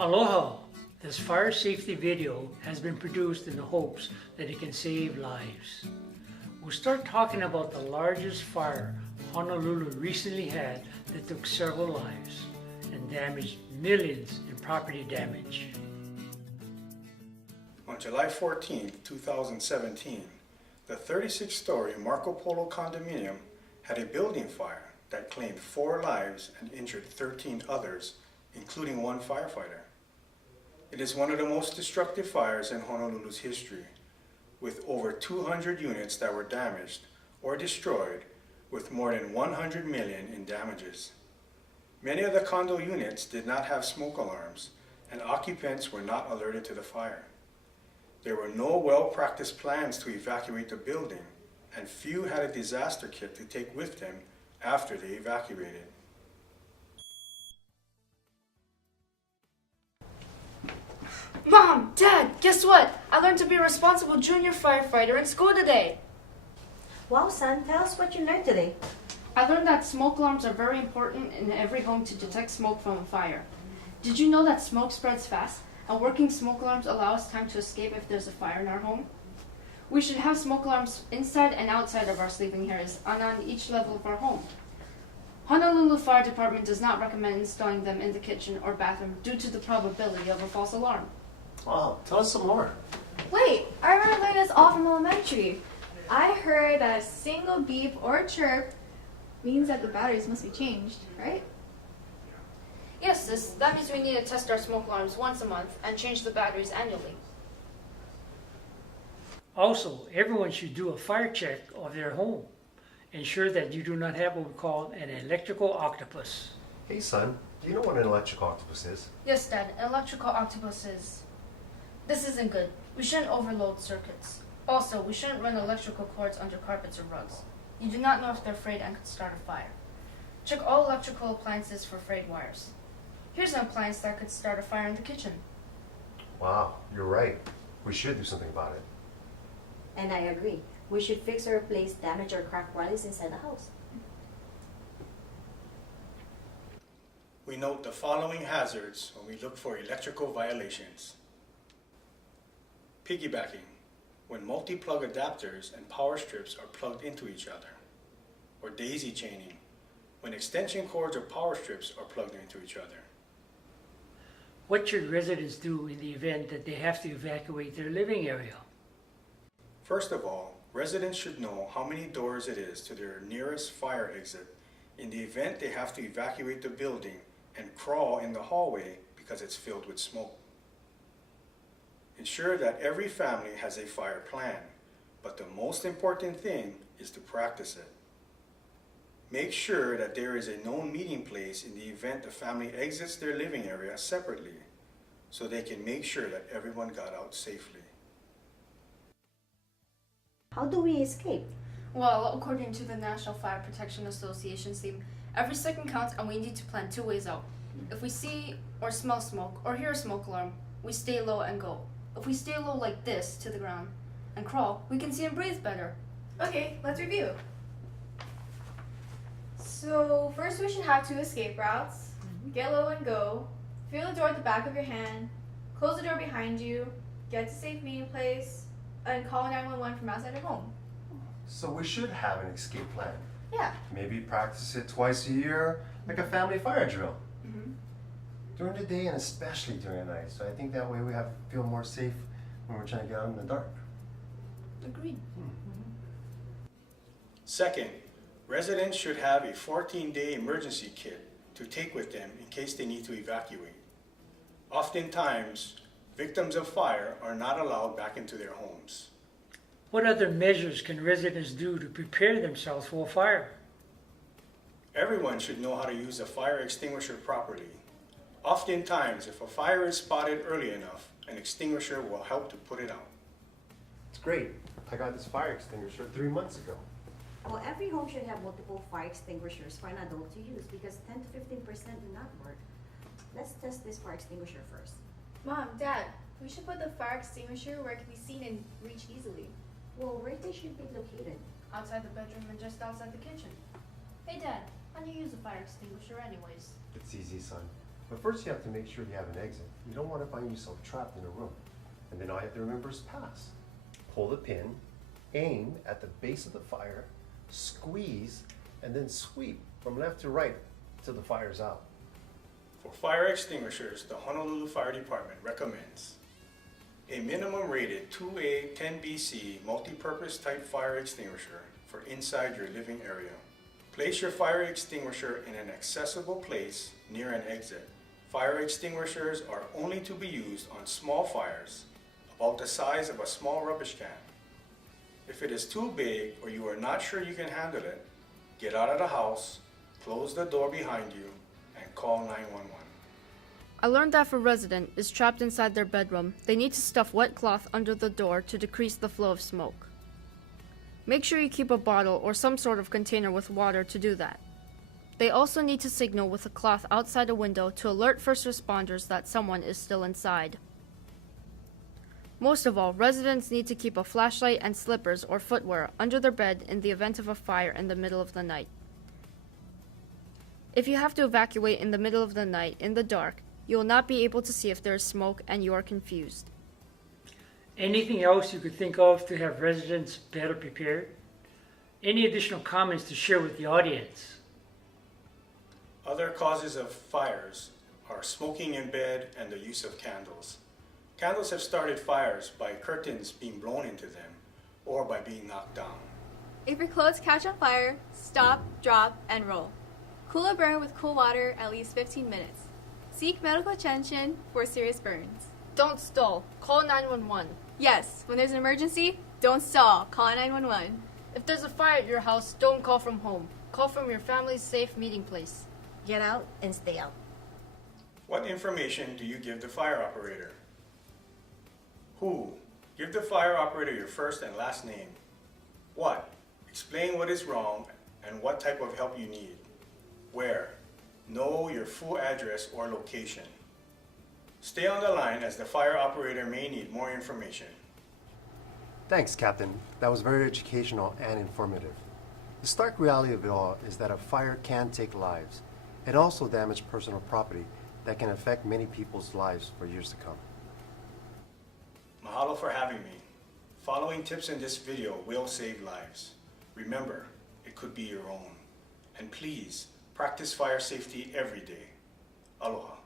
Aloha! This fire safety video has been produced in the hopes that it can save lives. We'll start talking about the largest fire Honolulu recently had that took several lives and damaged millions in property damage. On July 14, 2017, the 36-story Marco Polo condominium had a building fire that claimed 4 lives and injured 13 others, including one firefighter. It is one of the most destructive fires in Honolulu's history, with over 200 units that were damaged or destroyed, with more than 100 million in damages. Many of the condo units did not have smoke alarms, and occupants were not alerted to the fire. There were no well-practiced plans to evacuate the building, and few had a disaster kit to take with them after they evacuated. Mom, Dad, guess what? I learned to be a responsible junior firefighter in school today. Wow, son, tell us what you learned today. I learned that smoke alarms are very important in every home to detect smoke from a fire. Did you know that smoke spreads fast, and working smoke alarms allow us time to escape if there's a fire in our home? We should have smoke alarms inside and outside of our sleeping areas and on each level of our home. Honolulu Fire Department does not recommend installing them in the kitchen or bathroom due to the probability of a false alarm. Wow, tell us some more. Wait, I remember learning this all from elementary. I heard that a single beep or chirp means that the batteries must be changed, right? Yes, sis, that means we need to test our smoke alarms once a month and change the batteries annually. Also, everyone should do a fire check of their home. Ensure that you do not have what we call an electrical octopus. Hey son, do you know what an electric octopus is? Yes, Dad, an electrical octopus is... This isn't good. We shouldn't overload circuits. Also, we shouldn't run electrical cords under carpets or rugs. You do not know if they're frayed and could start a fire. Check all electrical appliances for frayed wires. Here's an appliance that could start a fire in the kitchen. Wow, you're right. We should do something about it. And I agree. We should fix or replace damaged or cracked wires inside the house. We note the following hazards when we look for electrical violations. Piggybacking, when multi-plug adapters and power strips are plugged into each other. Or daisy chaining, when extension cords or power strips are plugged into each other. What should residents do in the event that they have to evacuate their living area? First of all, residents should know how many doors it is to their nearest fire exit in the event they have to evacuate the building and crawl in the hallway because it's filled with smoke. Ensure that every family has a fire plan, but the most important thing is to practice it. Make sure that there is a known meeting place in the event the family exits their living area separately, so they can make sure that everyone got out safely. How do we escape? Well, according to the National Fire Protection Association's theme, every second counts and we need to plan 2 ways out. If we see or smell smoke or hear a smoke alarm, we stay low and go. If we stay low like this to the ground and crawl, we can see and breathe better. Okay, let's review. So first we should have 2 escape routes. Get low and go. Feel the door at the back of your hand. Close the door behind you. Get to safe meeting place. And call 911 from outside your home. So we should have an escape plan. Yeah. Maybe practice it twice a year, like a family fire drill. During the day and especially during the night. So I think that way we feel more safe when we're trying to get out in the dark. Agreed. Second, residents should have a 14-day emergency kit to take with them in case they need to evacuate. Oftentimes, victims of fire are not allowed back into their homes. What other measures can residents do to prepare themselves for a fire? Everyone should know how to use a fire extinguisher properly. Oftentimes, if a fire is spotted early enough, an extinguisher will help to put it out. It's great. I got this fire extinguisher 3 months ago. Well, every home should have multiple fire extinguishers for an adult to use because 10 to 15% do not work. Let's test this fire extinguisher first. Mom, Dad, we should put the fire extinguisher where it can be seen and reached easily. Well, where they should be located? Outside the bedroom and just outside the kitchen. Hey, Dad, how do you use a fire extinguisher anyways? It's easy, son. But first you have to make sure you have an exit. You don't want to find yourself trapped in a room. And then all you have to remember is pass. Pull the pin, aim at the base of the fire, squeeze, and then sweep from left to right till the fire's out. For fire extinguishers, the Honolulu Fire Department recommends a minimum rated 2A 10BC multi-purpose type fire extinguisher for inside your living area. Place your fire extinguisher in an accessible place near an exit. Fire extinguishers are only to be used on small fires, about the size of a small rubbish can. If it is too big or you are not sure you can handle it, get out of the house, close the door behind you, and call 911. I learned that if a resident is trapped inside their bedroom, they need to stuff wet cloth under the door to decrease the flow of smoke. Make sure you keep a bottle or some sort of container with water to do that. They also need to signal with a cloth outside a window to alert first responders that someone is still inside. Most of all, residents need to keep a flashlight and slippers or footwear under their bed in the event of a fire in the middle of the night. If you have to evacuate in the middle of the night in the dark, you will not be able to see if there is smoke and you are confused. Anything else you could think of to have residents better prepared? Any additional comments to share with the audience? Other causes of fires are smoking in bed and the use of candles. Candles have started fires by curtains being blown into them or by being knocked down. If your clothes catch on fire, stop, drop, and roll. Cool a burn with cool water at least 15 minutes. Seek medical attention for serious burns. Don't stall. Call 911. Yes, when there's an emergency, don't stall. Call 911. If there's a fire at your house, don't call from home. Call from your family's safe meeting place. Get out and stay out. What information do you give the fire operator? Who? Give the fire operator your first and last name. What? Explain what is wrong and what type of help you need. Where? Know your full address or location. Stay on the line as the fire operator may need more information. Thanks, Captain. That was very educational and informative. The stark reality of it all is that a fire can take lives and also damage personal property that can affect many people's lives for years to come. Mahalo for having me. Following tips in this video will save lives. Remember, it could be your own. And please, practice fire safety every day. Aloha.